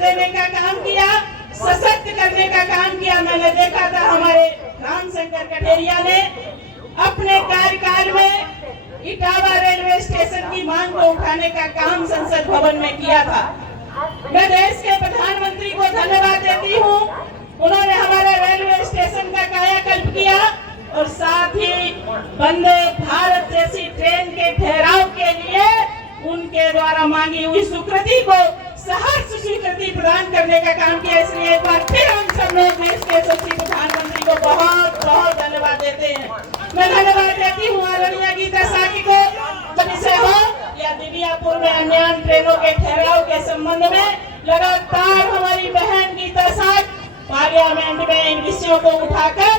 देने का काम किया, सशक्त करने का काम किया। मैंने देखा था हमारे रामशंकर कठेरिया ने अपने कार्यकाल में इटावा रेलवे स्टेशन की मांग को उठाने का काम संसद भवन में किया था। मैं देश के प्रधानमंत्री को धन्यवाद देती हूँ, उन्होंने हमारे रेलवे स्टेशन का कायाकल्प किया और साथ ही वंदे भारत जैसी ट्रेन के ठहराव के लिए उनके द्वारा मांगी हुई स्वीकृति को सहर्ष स्वीकृति प्रदान करने का काम किया। इसलिए एक बार फिर हम सब लोग देश के यशस्वी प्रधानमंत्री को बहुत बहुत धन्यवाद देते हैं। मैं धन्यवाद देती हूँ आदरणीय गीता साकी को, से हो या दिव्यापुर में अन्य ट्रेनों के ठहराव के संबंध में लगातार हमारी बहन गीता साक पार्लियामेंट में इन विषयों को उठाकर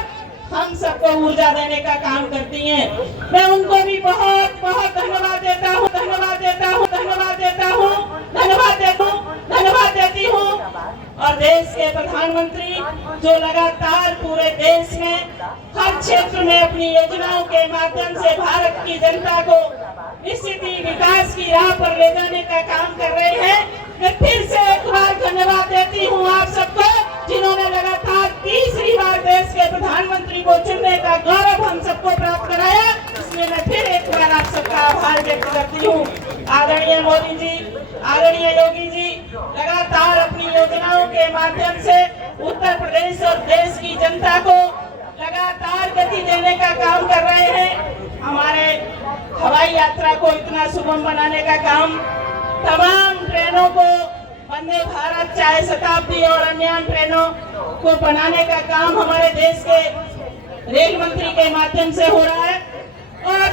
हम सबको ऊर्जा देने का काम करती हैं। मैं उनको भी बहुत बहुत धन्यवाद देता हूँ, धन्यवाद देता हूँ, धन्यवाद देता हूँ, धन्यवाद देता हूँ, धन्यवाद देती हूँ। और देश के प्रधानमंत्री जो लगातार पूरे देश में हर क्षेत्र में अपनी योजनाओं के माध्यम से भारत की जनता को निश्चित ही विकास की राह पर ले जाने का काम कर रहे हैं। मैं फिर से एक बार धन्यवाद देती हूँ आप सबको, जिन्होंने लगातार तीसरी बार देश के प्रधानमंत्री को चुनने का गौरव हम सबको प्राप्त कराया। इसलिए मैं फिर एक बार आप सबका आभार व्यक्त करती हूँ। आदरणीय मोदी जी, आदरणीय योगी जी लगातार अपनी योजनाओं के माध्यम से उत्तर प्रदेश और देश की जनता को लगातार गति देने का काम कर रहे हैं। हमारे हवाई यात्रा को इतना सुगम बनाने का काम, तमाम ट्रेनों को वंदे भारत चाहे शताब्दी और अन्य ट्रेनों को बनाने का काम हमारे देश के रेल मंत्री के माध्यम से हो रहा है। और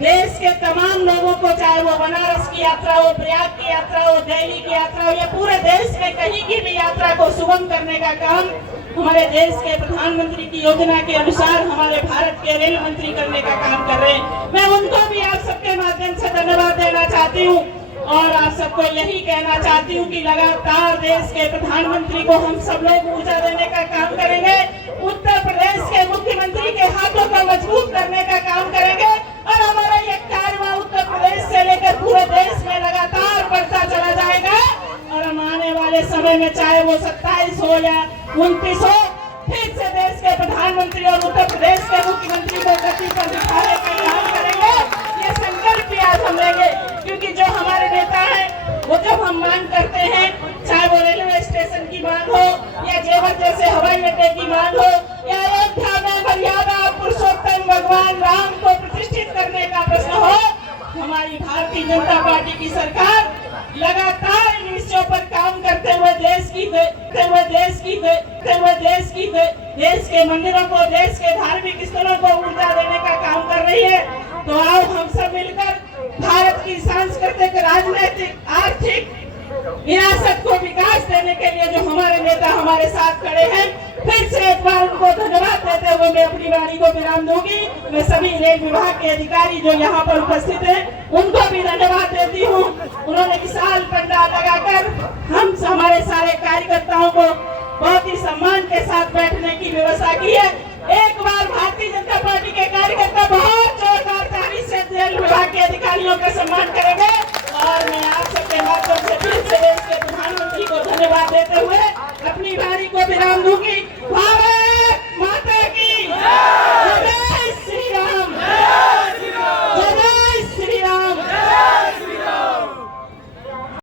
देश के तमाम लोगों को, चाहे वो बनारस की यात्रा हो, प्रयाग की यात्रा हो, दिल्ली की यात्रा हो या पूरे देश में कहीं की भी यात्रा को सुगम करने का काम हमारे देश के प्रधानमंत्री की योजना के अनुसार हमारे भारत के रेल मंत्री करने का काम कर रहे हैं। मैं उनको भी आप सबके माध्यम से धन्यवाद देना चाहती हूँ और आप सबको यही कहना चाहती हूँ कि लगातार देश के प्रधानमंत्री को हम सब लोग ऊर्जा देने का काम करेंगे। उत्तर प्रदेश के मुख्यमंत्री के हाथों को मजबूत करने का काम करेंगे और हमारा ये कारवां उत्तर प्रदेश से लेकर पूरे देश में लगातार बढ़ता चला जाएगा। और हम आने वाले समय में चाहे वो 27 हो या 29 हो, फिर से देश के प्रधानमंत्री और उत्तर प्रदेश के मुख्यमंत्री को गति पर दिखाने का काम करेंगे। ये संकल्प भी आज हम लेंगे, क्योंकि जो हमारे नेता हैं वो जब हम मांग करते हैं, चाहे वो रेलवे स्टेशन की मांग हो या जेवर जैसे हवाई अड्डे की मांग हो या अयोध्या में मर्यादा पुरुषोत्तम भगवान राम को प्रतिष्ठित करने का प्रश्न हो, हमारी भारतीय जनता पार्टी की सरकार लगातार इन विषयों पर काम करते हुए देश के मंदिरों को, देश के धार्मिक स्थलों को ऊर्जा देने का काम कर रही है। तो आओ हम सब मिलकर भारत की सांस्कृतिक, राजनीतिक, आर्थिक विरासत को विकास देने के लिए जो हमारे नेता हमारे साथ खड़े हैं, फिर से एक बार उनको धन्यवाद देते हुए मैं अपनी वाणी को विराम दूंगी। मैं सभी रेल विभाग के अधिकारी जो यहाँ पर उपस्थित हैं उनको भी धन्यवाद देती हूँ। उन्होंने विशाल पंडाल लगाकर हम हमारे सारे कार्यकर्ताओं को बहुत ही सम्मान के साथ बैठने की व्यवस्था की है। एक बार भारतीय जनता पार्टी के कार्यकर्ता बहुत जोरदार ताली से रेल विभाग के अधिकारियों का सम्मान करेंगे। और मैं आप